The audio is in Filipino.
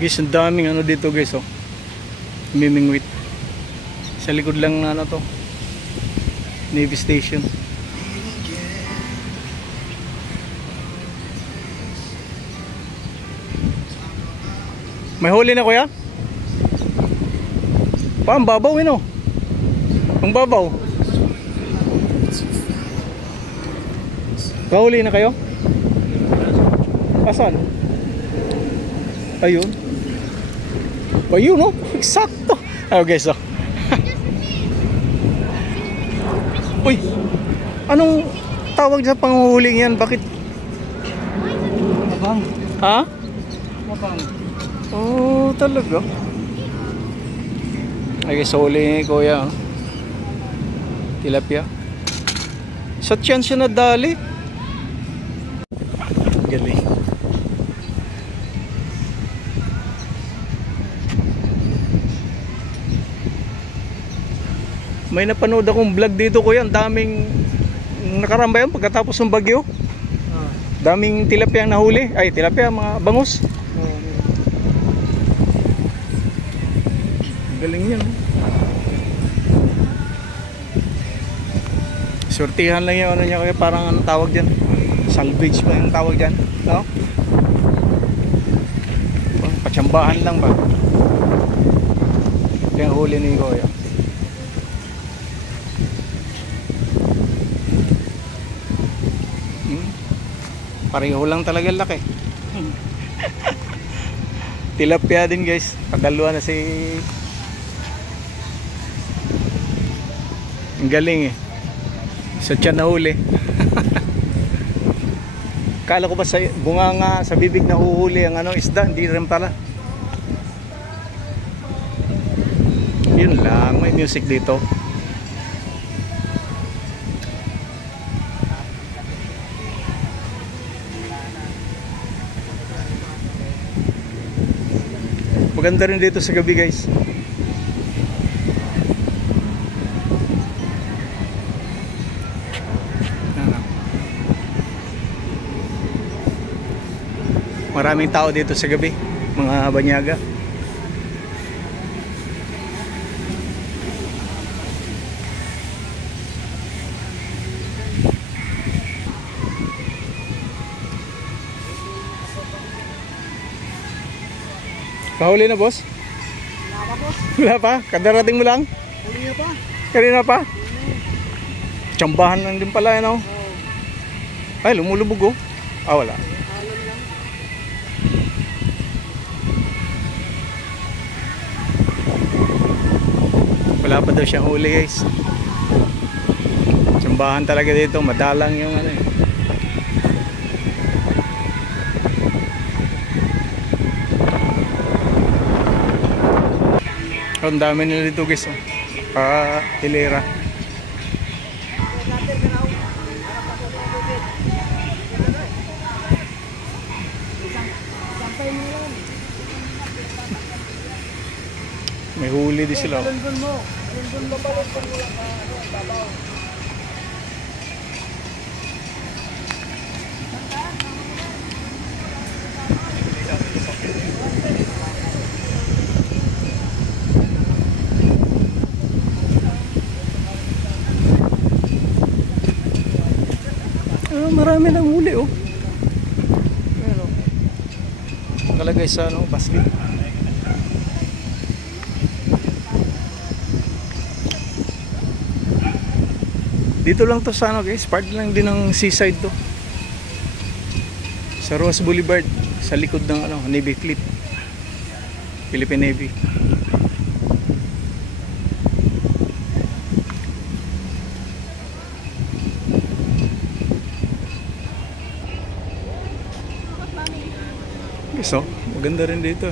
Guys, ang daming ano dito guys, oh. Mimingwit. Sa likod lang na ano to. Navy Station. May huli na kuya? Ang babaw yun, oh. Ang babaw. Kahuli na kayo? Asan? Ayun. Ayun, oh. Eksakto. Ayaw guys, oh. Uy, anong tawag sa panghuhuling yan? Bakit? Mabang. Ha? Mabang. Oh, talaga. Ay guys, huli ni kuya, oh. Tilapia. Sa tiyan siya nadali. Galing. May napanood akong vlog dito kuya, ang daming nakaramba yun pagkatapos ng bagyo. Daming tilapia ang nahuli. Ay, tilapia, mga bangus. Galing yan. Sortihan lang yung ano niya kaya parang ano tawag dyan. Salvage ba yung tawag dyan? No? Patsambahan lang ba? Ito yung huli ni kuya. Pareho lang talaga laki. Tilapia din guys. Pagdalawa na si... Ang galing eh. Sa tiyan na huli. Kala ko ba sa bunganga, sa bibig na huhuli ang ano, isda. Hindi rin pala. Yun lang. May music dito. Maganda rin dito sa gabi guys. Maraming tao dito sa gabi, mga banyaga. Kahuli na boss? Wala pa boss. Wala pa? Kadarating mo lang? Kanina pa. Kanina pa? Tsambahan lang din pala yan, oh. Ay, lumulubog, oh. Ah, wala. Wala pa daw siyang huli guys. Tsambahan talaga dito. Madalang yung ano eh. Ang dami nila dito guys, oh. Hilera. May huli din sila. Marami nang huli, oh. Ayan, oh. Nakalagay sa ano, basket. Dito lang to sa ano guys, part lang din ng seaside to. Sa Ross Boulevard, sa likod ng ano, Navy Fleet. Philippine Navy. So, maganda rin dito.